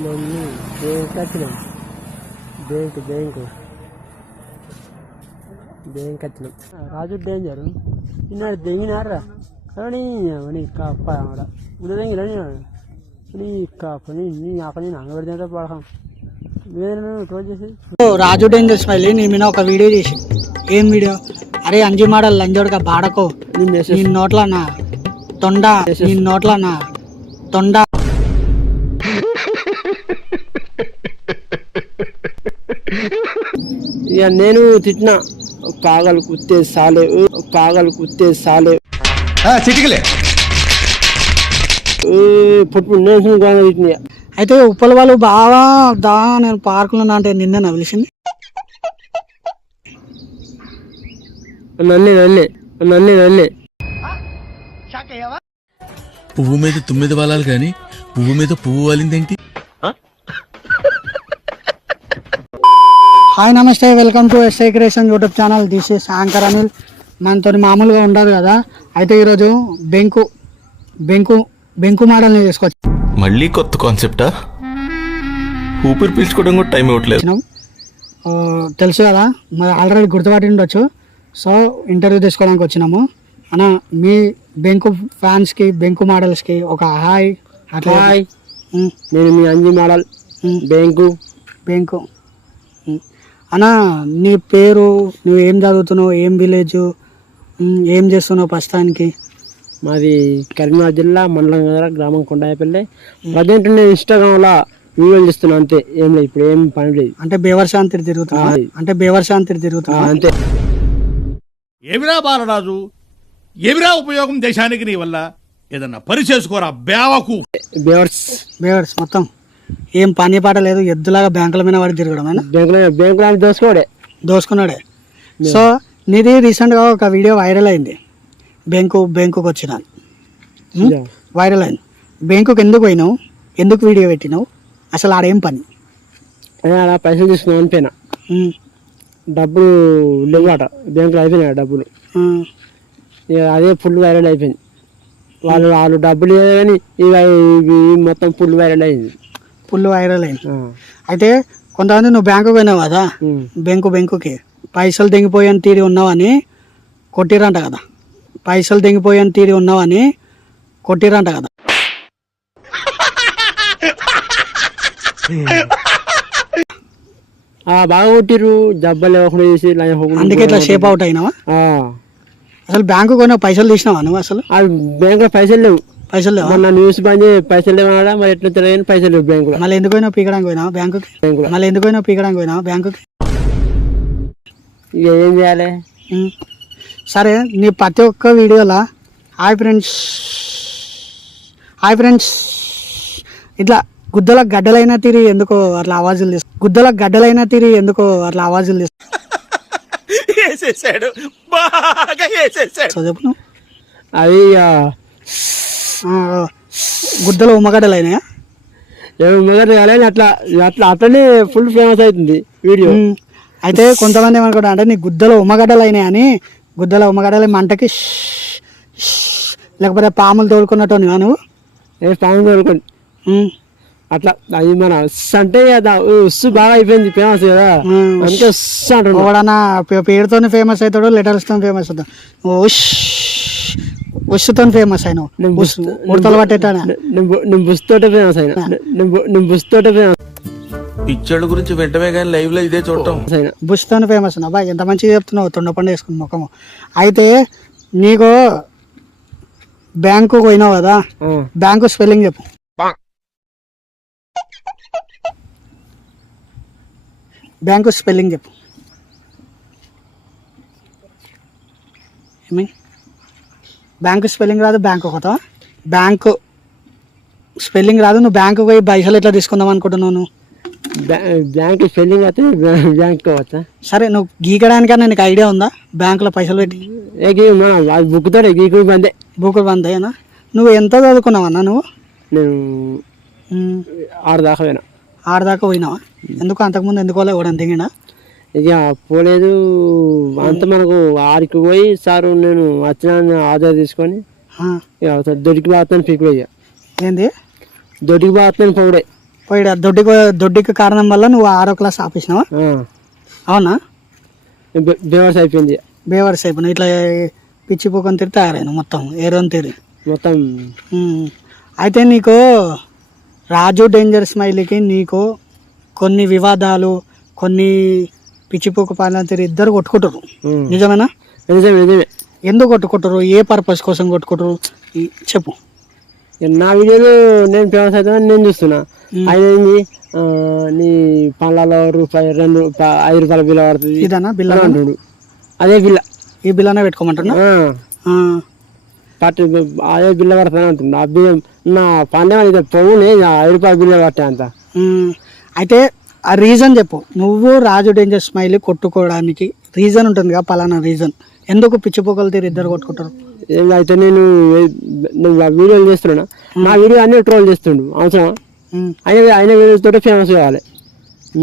Mummy bank వచ్చినాం? Bank bank bank వచ్చినాం? Raju danger. నిన్న దెంగినారా కానీ నీ కప్ప ఆడ. ఉన్న దెంగిరా నీ కప్ప నీ అక్కడ నేను అంగబెడితే పడహాం? రాజు డేంజర్ స్మైల్ నీ మీద ఒక వీడియో చేసి. ఏం వీడియో? అరే అంజి మాడల్ లంజోడుగా బాడకో. నీ మెసేజ్ నీ నోట్ల నా తొండ. నీ నోట్ల నా తొండ. ఇక నేను తిట్టిన కాగలు కుత్తే సాలే కాగలు కుత్తే సాలే. చిటికలే. నేను తిట్టిన అయితే ఉప్పల వాళ్ళు బాగా దా నేను పార్కులో అంటే నిన్న నా పిలిచింది నన్నే నన్నే నన్నే నన్నే. పువ్వు మీద తుమ్మిద వాలాలి గాని పువ్వు మీద పువ్వు వాలిందేంటి? హాయ్ నమస్తే. Welcome to SI creation YouTube channel. This is anchor Anil మనతో మామూలుగా ఉండదు కదా? అయితే ఈరోజు బెంకు బెంకు బెంకు మోడల్ని తీసుకొచ్చి మళ్ళీ కొత్త కాన్సెప్టా ఊపిరి పీల్చుకోవడం కూడా టైం ఇవ్వట్లేదు. తెలుసు కదా? మరి ఆల్రెడీ గుర్తుపట్టి ఉండొచ్చు సో ఇంటర్వ్యూ తీసుకోవడానికి వచ్చినాము. అన్న మీ బెంకు ఫ్యాన్స్కి బెంకు మోడల్స్కి ఒక హాయ్. అట్లా హాయ్. నేను మీ అంజి మోడల్. బెంకు. ఉమ్. అన్న నీ పేరు నువ్వు ఏం చదువుతున్నావు ఏం విలేజ్ ఏం చేస్తున్నావు ప్రస్తుతానికి? మాది కరీంనగర్ జిల్లా మండలం కదా గ్రామం కొండాయపల్లి ప్రజెంట్ నేను ఇన్స్టాగ్రామ్లో వీడియోలు చేస్తున్నా అంతే. ఏం లేదు ఇప్పుడు ఏం పని లేదు. అంటే బేవర్ శాంతి తిరుగుతున్నా ఆ. అంటే బేవర్ శాంతి ఆ, తిరుగుతున్నా అంతే. ఏమిరా బాలరాజు? ఏమిరా ఉపయోగం దేశానికి నీ వల్ల? ఏదన్నా పని చేసుకోరా బేవకు బేవర్స్. బేవర్స్ మొత్తం. ఏం పని పాట లేదు ఎద్దులాగా బ్యాంకుల మీద వాడి తిరగడమేనా బ్యాంకులో దోసుకోడే దోసుకున్నాడే. సో నీది రీసెంట్గా ఒక వీడియో వైరల్ అయింది. బ్యాంకు బ్యాంకుకి వచ్చిన వైరల్ అయింది. బ్యాంకుకి ఎందుకు పోయినావు? ఎందుకు వీడియో పెట్టినావు? అసలు ఆడేం పని? అలా పైసలు తీసుకున్నాం అనిపోయినా డబ్బులు లేవాట. బ్యాంకులో అయిపోయినాయి డబ్బులు. అదే ఫుల్ వైరల్ అయిపోయింది. వాళ్ళు వాళ్ళు డబ్బులు ఇవి ఇవి మొత్తం ఫుల్ వైరల్ అయింది. ఫుల్ వైరల్ అయింది. అయితే కొంతమంది నువ్వు బ్యాంకుకి పోయినావు కదా. బెంకు బెంకుకి పైసలు తెగిపోయాని తీరి ఉన్నావని కొట్టిరంట కదా. పైసలు తెగిపోయాని తీరి ఉన్నావని కొట్టిరంట కదా. బాగా కొట్టిర్రు జబ్బలు చేసి ఇవ్వకుండా అందుకే ఇట్లా షేప్ అవుట్ అయినావా? అసలు బ్యాంకు కొన్న పైసలు తీసినావా నువ్వు అసలు? ఆ బ్యాంకులో పైసలు లేవు. పైసలు లేవా? మొన్న న్యూస్ బంద్ చేసి పైసలు లేవన్నాడా మరి ఎట్లా తెలియని పైసలు లేవు బ్యాంకులో. మళ్ళీ ఎందుకు పోయినావు పీకడానికి పోయినావా బ్యాంకుకి? బ్యాంకులో. మళ్ళీ ఎందుకు పోయినావు పీకడానికి పోయినావా బ్యాంకుకి? ఇక ఏం చేయాలి. సరే నీ ప్రతి ఒక్క వీడియోలా హాయ్ ఫ్రెండ్స్. Hi friends. ఇట్లా గుద్దల గడ్డలైనా తీరి ఎందుకో అట్లా ఆవాజులు తీసు గుద్దల గడ్డలైనా తీరి ఎందుకో అట్లా ఆవాజులు తీసు. వేసేసాడు బాగా వేసేసాడు సో చెప్పు అవి గుద్దలు ఉమ్మగడ్డలైనాయా ఏమో మొదటి కాలేదు అట్లా అట్లా అట్లనే ఫుల్ ఫేమస్ అవుతుంది వీడియో. అయితే కొంతమంది ఏమనుకుంటా అంటే నీ గుద్దలు ఉమ్మగడ్డలు అయినాయి అని గుద్దల ఉమ్మగడ్డలు మంటకి లేకపోతే పాములు తోడుకున్నట్టు నువ్వు? ఏ పాము కోరుకోండి ఉమ్. అట్లా అది మన అంటే ఉస్సు బాగా అయిపోయింది ఫేమస్ కదా. ఉమ్. అందుకే ఉస్ అంటున్నా. ఎవడన్నా పేరుతోనే ఫేమస్ అవుతాడు లెటర్స్తో ఫేమస్ అవుతాడు. ఉష్ ఉష్తో ఫేమస్ బుస్- ఉడతలు పట్టేటానే నేను బుస్తోటే ఫేమస్ అయినా నేను బుస్తోటే ఫేమస్ పిచ్చోళ్ళ గురించి వెంటనే కానీ లైవ్లో ఇదే చూడటం. బుష్తో ఫేమస్ అబ్బా ఎంత మంచిగా చెప్తున్నావు. తొండపండు వేసుకుని ముఖము. అయితే నీకు బ్యాంకు పోయినావు కదా. బ్యాంకు స్పెల్లింగ్ చెప్పు. బ్యాంకు స్పెల్లింగ్ చెప్పు. ఏమి? బ్యాంకు స్పెల్లింగ్ రాదు బ్యాంకు పోతావా బ్యాంకు స్పెల్లింగ్ రాదు నువ్వు బ్యాంకు పోయి పైసలు ఎట్లా తీసుకుందాం అనుకుంటున్నావు నువ్వు? బ్యాంక్ స్పెల్లింగ్ అయితే బ్యాంక్ సరే నువ్వు గీకడానికన్నా నీకు ఐడియా ఉందా? బ్యాంకులో పైసలు పెట్టి? బుక్ తోటే గీకు బందే. బుక్కులు బందయ్యనా నువ్వు ఎంత చదువుకున్నావన్నా నువ్వు? నేను ఆరు దాకా పోయినా. ఆడదాకా పోయినావా? ఎందుకు అంతకుముందు ఎందుకు వాళ్ళ కూడా దిగినా ఇక పోలేదు. అంత మనకు ఆడికి పోయి సార్ నేను వచ్చిన ఆధార్ తీసుకొని. దొరికి బాగుతాను పీక్ పోయి ఏంది? దొరికి బాగుతాను పౌడే పోయి దొడ్డికి దొడ్డికి కారణం వల్ల నువ్వు ఆరో క్లాస్ ఆపేసినావా? అవునా? బేవర్స్ అయిపోయింది బేవర్స్ అయిపోయినావు ఇట్లా పిచ్చి పోకొని తిరిగి తయారైన మొత్తం ఏరోని తిరిగి. మొత్తం. అయితే నీకు రాజు డేంజర్ స్మైలీకి నీకు కొన్ని వివాదాలు కొన్ని పిచ్చిపోక పాలన తిరిగి ఇద్దరు కొట్టుకుంటారు. నిజమేనా? నిజమే నిజమే. ఎందుకు కొట్టుకుంటారు? ఏ పర్పస్ కోసం కొట్టుకుంటారు? చెప్పు. నా వీడియోలు నేను ఫేమస్ అవుతామని నేను చూస్తున్నా. ఆయన ఏంది నీ పళ్ళలో రూపాయి రెండు ఐదు రూపాయల బిల్ల పడుతుంది. ఇదనా బిల్ల అంటున్నాడు అదే బిల్ల. ఈ బిల్లనే పెట్టుకోమంటున్నా? ఆ, ఆ, పట్టు అదే బిల్ల పడుతుంది అంటున్నా ఆ బియ్యం నా పండే పొగునే ఐదు రూపాయల బిల్ల పట్టే అంత. అయితే ఆ రీజన్ చెప్పు. నువ్వు రాజు డేంజర్ స్మైలీ కొట్టుకోవడానికి రీజన్ ఉంటుంది కదా పలానా రీజన్ ఎందుకు పిచ్చిపోకలు తీరు ఇద్దరు కొట్టుకుంటారు? అయితే నేను వీడియోలు చేస్తున్నా నా వీడియో అన్ని ట్రోల్ చేస్తుండు అవసరం ఆయన ఆయన వీడియోస్ తోటే ఫేమస్ కావాలి.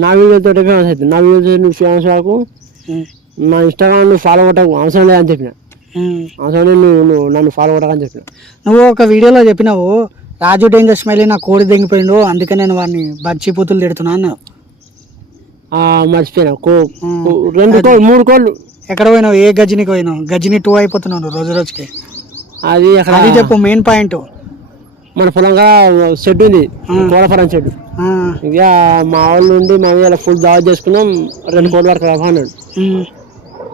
నా వీడియోస్ తోటే ఫేమస్ అవుతుంది నా వీడియోస్ నువ్వు ఫేమస్ కాకు. నా ఇన్స్టాగ్రామ్ నువ్వు ఫాలో కొట్టకు అవసరం లేదని చెప్పిన. అవసరం లేదు నువ్వు నన్ను ఫాలో కొట్టకని చెప్పిన. నువ్వు ఒక వీడియోలో చెప్పినావు రాజు డేంజర్ స్మైలీ నా కోడి దెంగిపోయిండు అందుకే నేను వాడిని బచ్చి పూతులు తిడుతున్నా అన్నావు. మర్చిపోయినా. కో రెండు కోళ్ళు మూడు కోళ్ళు. ఎక్కడ పోయినావు? ఏ గజనికి పోయినావు? గజని టూ అయిపోతున్నావు రోజు రోజుకి. అది అక్కడ అది చెప్పు మెయిన్ పాయింట్ మన పొలంగా షెడ్ ఉంది. కోళ్ళ ఫలం షెడ్. ఇక మా వాళ్ళు ఉండి మా ఇలా ఫుల్ దావత్ చేసుకున్నాం. రెండు కోళ్ళ వరకు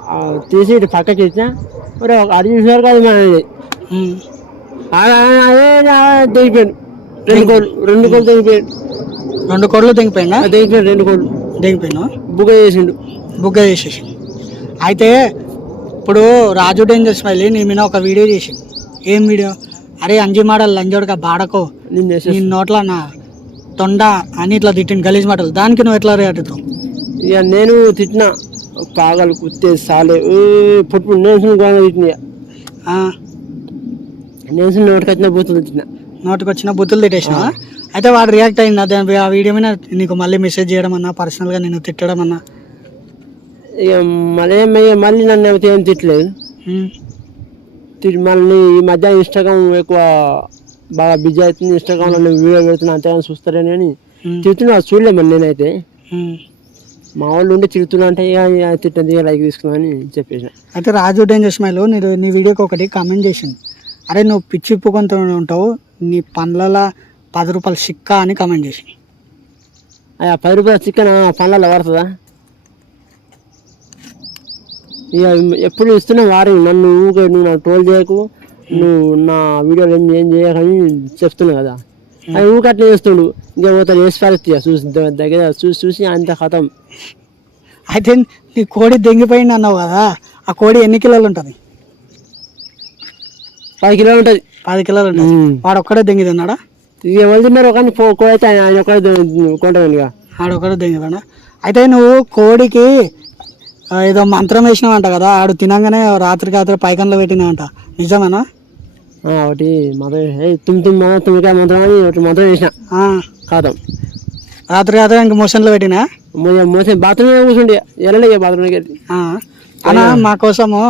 ఆ, తీసి ఇటు పక్కకి ఇచ్చిన. మరి ఒక అడిగి చూసారు కాదు మన అదే తెగిపోయాడు. రెండు కోళ్ళు రెండు కోళ్ళు తెగిపోయాడు. రెండు కోళ్ళు దెంగిపోయినా ఆ, తెగిపోయాడు రెండు కోళ్ళు. దెంగిపోయినావు బుగ్గ చేసిండు. బుగ్గ చేసేసి. అయితే ఇప్పుడు రాజు డేంజర్ స్మైలీ నీ మీద ఒక వీడియో చేసి ఏం వీడియో? అరే అంజి మాడల్ లంజోడుగా బాడకో. నీ నోట్ల నా తొండ అని ఇట్లా తిట్టిన గలీజ్ మాటలు. దానికి నువ్వు ఎట్లా రియాక్ట్ అవుతావు? ఇక నేను తిట్టిన. పాగలు కుత్తే సాలే. పుట్టు నేను తిట్టిన నేను నోటికి వచ్చిన బూతులు తిట్టిన. నోటికి వచ్చిన బుద్ధులు తిట్టేసినావా అయితే వాడు రియాక్ట్ అయింది అదే ఆ వీడియో మీద నీకు మళ్ళీ మెసేజ్ చేయడం అన్నా పర్సనల్గా నేను తిట్టడం అన్నా. ఇక మళ్ళీ మళ్ళీ నన్ను అయితే ఏం తిట్టలేదు. మళ్ళీ ఈ మధ్య ఇన్స్టాగ్రామ్ ఎక్కువ బాగా బిజీ అవుతుంది. ఇన్స్టాగ్రామ్లో నేను వీడియో పెడుతున్నా చూస్తారని అని ఉమ్, తిడుతున్నా. చూడలే మరి నేనైతే. మా వాళ్ళు ఉండి తిడుతున్నా అంటే ఇక తిట్టది లైక్ తీసుకుందాం అని చెప్పేసిన. అయితే రాజు డేంజర్ స్మైల్ నేను నీ వీడియోకి ఒకటి కామెంట్ చేసింది అరే నువ్వు పిచ్చి ఉంటావు. నీ పండ్ల పది రూపాయలు సిక్క అని కామెంట్ చేసి ఆ పది రూపాయల చికెన్ పనులలో పడుతుందా? ఇక ఎప్పుడు ఇస్తున్నా వారి? నన్ను ఊకే నువ్వు నాకు ట్రోల్ చేయకు. నువ్వు నా వీడియోలు ఏం ఏం చేయకని చెప్తున్నా కదా. అది ఊకే అట్లా చేస్తుండు. ఇంకా పోతాను వేసి పరిస్థితి చూసి దగ్గర చూసి చూసి అంత కథం. అయితే నీ కోడి దెంగిపోయింది అన్నావు కదా ఆ కోడి ఎన్ని కిలోలు ఉంటుంది? పది కిలోలు ఉంటుంది. పది కిలోలు ఉంటుంది. వాడు ఒక్కడే దెంగి తిన్నాడా ఇక ఎవరు తిన్నారు కానీ కో అయితే ఆయన ఒక్కడే కొంటాను ఇక. ఆడు ఒక్కడే దెంగి తిన్నాడా అయితే నువ్వు కోడికి ఏదో మంత్రం వేసినావంట కదా ఆడు తినంగానే రాత్రికి రాత్రి పైకంలో పెట్టినావంట నిజమేనా? ఒకటి మంత్రం ఏ తుమ్ తుమ్ మన తుమ్మికాయ మంత్రం అని ఒకటి మంత్రం వేసిన. కాదాం. రాత్రి రాత్రి ఇంక మోషన్లో పెట్టినా? మోసం బాత్రూమ్ కూర్చుండే. వెళ్ళలే ఇక బాత్రూమ్కి వెళ్ళి. అన్న మా కోసము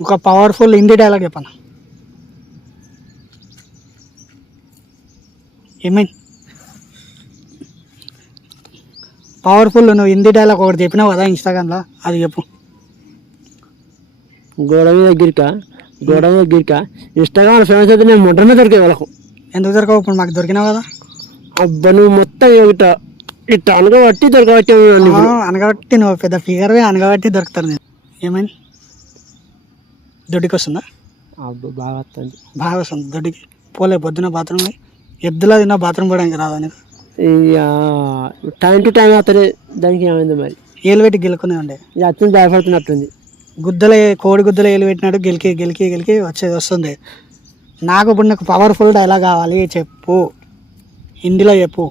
ఒక పవర్ఫుల్ హిందీ డైలాగ్ చెప్పను? ఏమైంది? పవర్ఫుల్ నువ్వు హిందీ డైలాగ్ ఒకటి చెప్పినావు కదా ఇన్స్టాగ్రామ్లో అది చెప్పు. గోడ మీద గిరిక గోడ మీద గిరిక. ఇన్స్టాగ్రామ్ ఫేమస్ అయితే నేను మొట్ట మీద దొరికే వాళ్ళకు. ఎందుకు దొరకవు? ఇప్పుడు మాకు దొరికినావు కదా. అబ్బా నువ్వు మొత్తం ఇట ఇట్ట అనగబట్టి దొరకబట్టి అనగబట్టి నువ్వు పెద్ద ఫిగర్వే అనగబట్టి దొరుకుతారు నేను. ఏమైంది? దొడ్డికి వస్తుందా? బాగా వస్తుంది. బాగా వస్తుంది. దొడ్డికి పోలే పొద్దున బాత్రూమ్ ఎద్దులో తిన్న బాత్రూమ్ పోవడానికి రాదా నీకు? ఇక టైం టు టైం అవుతుంది దానికి ఏమైంది మరి? ఏలు పెట్టి గెలుకునే ఉండే? అత్యంత భయపడుతున్నట్టుంది గుద్దలే కోడి గుద్దలు ఏలు పెట్టినాడు గెలికి గెలికి గెలికి వచ్చేది వస్తుంది. నాకు ఇప్పుడు నాకు పవర్ఫుల్ డైలాగ్ కావాలి చెప్పు. హిందీలో చెప్పు.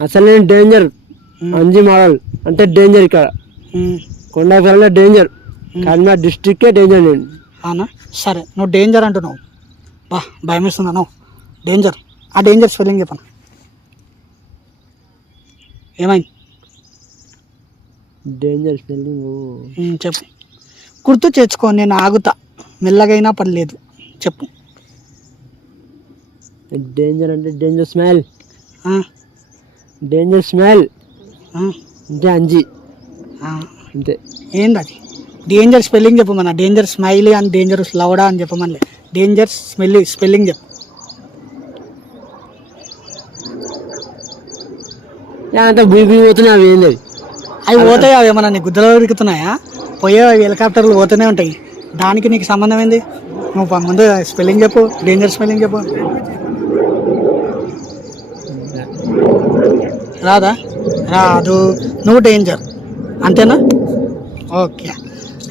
అసలు నేను డేంజర్ అంజి మోడల్. అంటే డేంజర్ ఇక్కడ. ఉమ్, కొండాపల్లిలో డేంజర్ కరీంనగర్ డిస్ట్రిక్టే డేంజర్ నేను అవునా? సరే నువ్వు డేంజర్ అంటున్నావు. బా భయం నువ్వు? డేంజర్ ఆ డేంజర్ స్పెల్లింగ్ చెప్పను? ఏమైంది? డేంజర్ స్పెల్లింగ్ చెప్పు. గుర్తు తెచ్చుకో నేను ఆగుతా. మెల్లగైనా పర్లేదు. చెప్పు. డేంజర్ అంటే డేంజర్ స్మైల్ డేంజర్ స్మైల్ అంటే అంజి. అంతే. ఏంది అది? డేంజర్ స్పెల్లింగ్ చెప్పమన్నా డేంజర్ స్మైలీ అని డేంజర్ లవడా అని చెప్పమని డేంజర్ స్మెల్లి స్పెల్లింగ్ చెప్పు. బుయి బుయి పోతున్నాయి అవి ఏంది అవి అవి పోతాయి? అవి ఏమన్నా నీ గుద్దలో ఉరుకుతున్నాయా? పోయే అవి హెలికాప్టర్లు పోతూనే ఉంటాయి. దానికి నీకు సంబంధం ఏంది? నువ్వు ముందు స్పెల్లింగ్ చెప్పు డేంజర్ స్పెల్లింగ్ చెప్పు. రాదా? రాదు. నువ్వు డేంజర్. అంతేనా? ఓకే.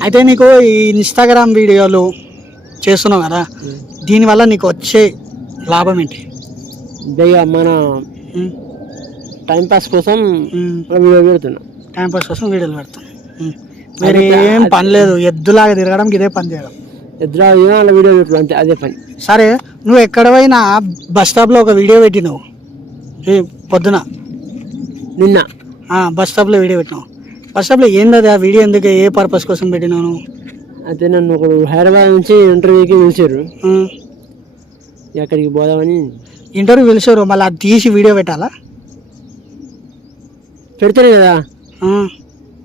అయితే నీకు ఈ ఇన్స్టాగ్రామ్ వీడియోలు చేస్తున్నావు కదా దీనివల్ల నీకు వచ్చే లాభం ఏంటి? మన ఉమ్, టైం పాస్ కోసం వీడియో పెడుతున్నా. టైం పాస్ కోసం వీడియోలు పెడతాం. వేరే ఏం పని లేదు. ఎద్దులాగా తిరగడం ఇదే పని చేయడం. ఎదురు అలా వీడియో పెడుతున్నా అంతే అదే పని. సరే నువ్వు ఎక్కడ పోయినా బస్ స్టాప్లో ఒక వీడియో పెట్టినావు. పొద్దున. నిన్న. బస్ స్టాప్లో వీడియో పెట్టినావు. బస్ స్టాప్లో ఏంది అది? ఆ వీడియో ఎందుకు ఏ పర్పస్ కోసం పెట్టినావు అయితే నన్ను ఒకడు హైదరాబాద్ నుంచి ఇంటర్వ్యూకి పిలిచారు. ఎక్కడికి పోదామని. ఇంటర్వ్యూ పిలిచారు. మళ్ళీ అది తీసి వీడియో పెట్టాలా? పెడతారు కదా?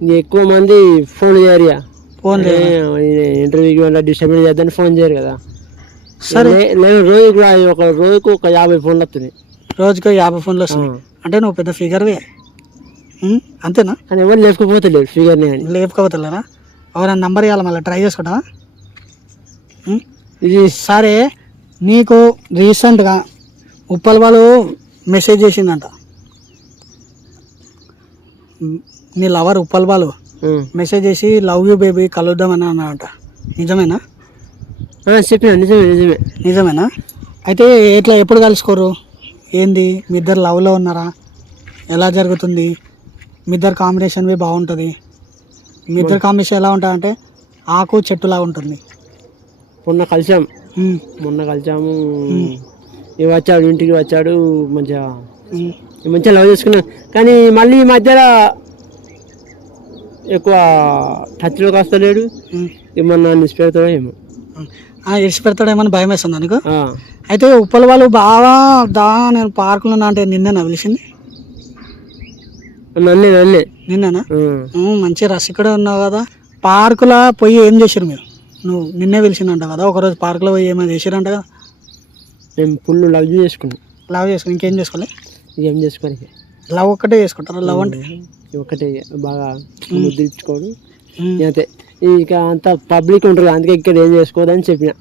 ఇంక ఎక్కువ మంది ఫోన్ చేయరు ఇక. ఫోన్ నేను ఇంటర్వ్యూకి వల్ల డిస్టర్బ్ చేద్దని ఫోన్ చేయరు కదా. సరే. లేదు రోజుకు ఒక రోజుకు ఒక యాభై ఫోన్లు వస్తున్నాయి. రోజుకో యాభై ఫోన్లు వస్తాయి ఆ. అంటే నువ్వు పెద్ద ఫిగర్వే అంతేనా? కానీ ఎవరు లేకపోతలేరు ఫిగర్ని అని లేపుకోవతలేరా ఎవరైనా నంబర్ ఇవ్వాలి మళ్ళీ? ట్రై చేసుకుంటావా? ఉమ్? ఇది సరే నీకు రీసెంట్గా ఉప్పల్ వాళ్ళు మెసేజ్ చేసిందంట. నీ లవర్ ఉప్పల్ ఉం. మెసేజ్ చేసి లవ్ యూ బేబీ కలుద్దామని అన్నాడంట. నిజమేనా? చెప్పిన నిజమే నిజమే. నిజమేనా? అయితే ఎట్లా ఎప్పుడు కలుసుకోరు? ఏంది? మీ ఇద్దరు లవ్లో ఉన్నారా? ఎలా జరుగుతుంది? మీ ఇద్దరు కాంబినేషన్ బి బాగుంటుంది. మీ ఇద్దరు కాంబినేషన్ ఎలా ఉంటుందంటే ఆకు చెట్టులా ఉంటుంది. మొన్న కలిసాం. మొన్న కలిసాము. వచ్చాడు ఇంటికి వచ్చాడు మంచిగా. మంచిగా లవ్ చేసుకున్నాం. కానీ మళ్ళీ ఈ మధ్యలో ఎక్కువ టచ్లోకి వస్తలేడు. ఏమన్నా నిలిచి పెడతాడో ఏమో. ఆ, ఇడిచి పెడతాడేమని భయం వేస్తుందా నీకు? ఆ, అయితే ఉప్పల వాళ్ళు బాగా దా నేను పార్కులో ఉన్నా అంటే నిన్నేనా పిలిచింది? నన్నే నన్నే. నిన్నేనా? మంచి రసికుడే ఉన్నావు కదా. పార్కులో పోయి ఏం చేశారు మీరు? నువ్వు నిన్నే పిలిచిందంట కదా ఒకరోజు పార్కులో పోయి ఏమైనా చేశారంట కదా? మేము ఫుల్ లవ్ చేసుకున్నాం. లవ్ చేసుకుని ఇంకేం చేసుకోలే? ఏం చేసుకోవాలి? లవ్ ఒక్కటే చేసుకుంటారా? లవ్ అంటే? ఒకటే బాగా ముద్రించుకోడు. అంతే ఇక అంత పబ్లిక్ ఉంటారు అందుకే ఇక్కడ ఏం చేసుకోవద్దని చెప్పిన.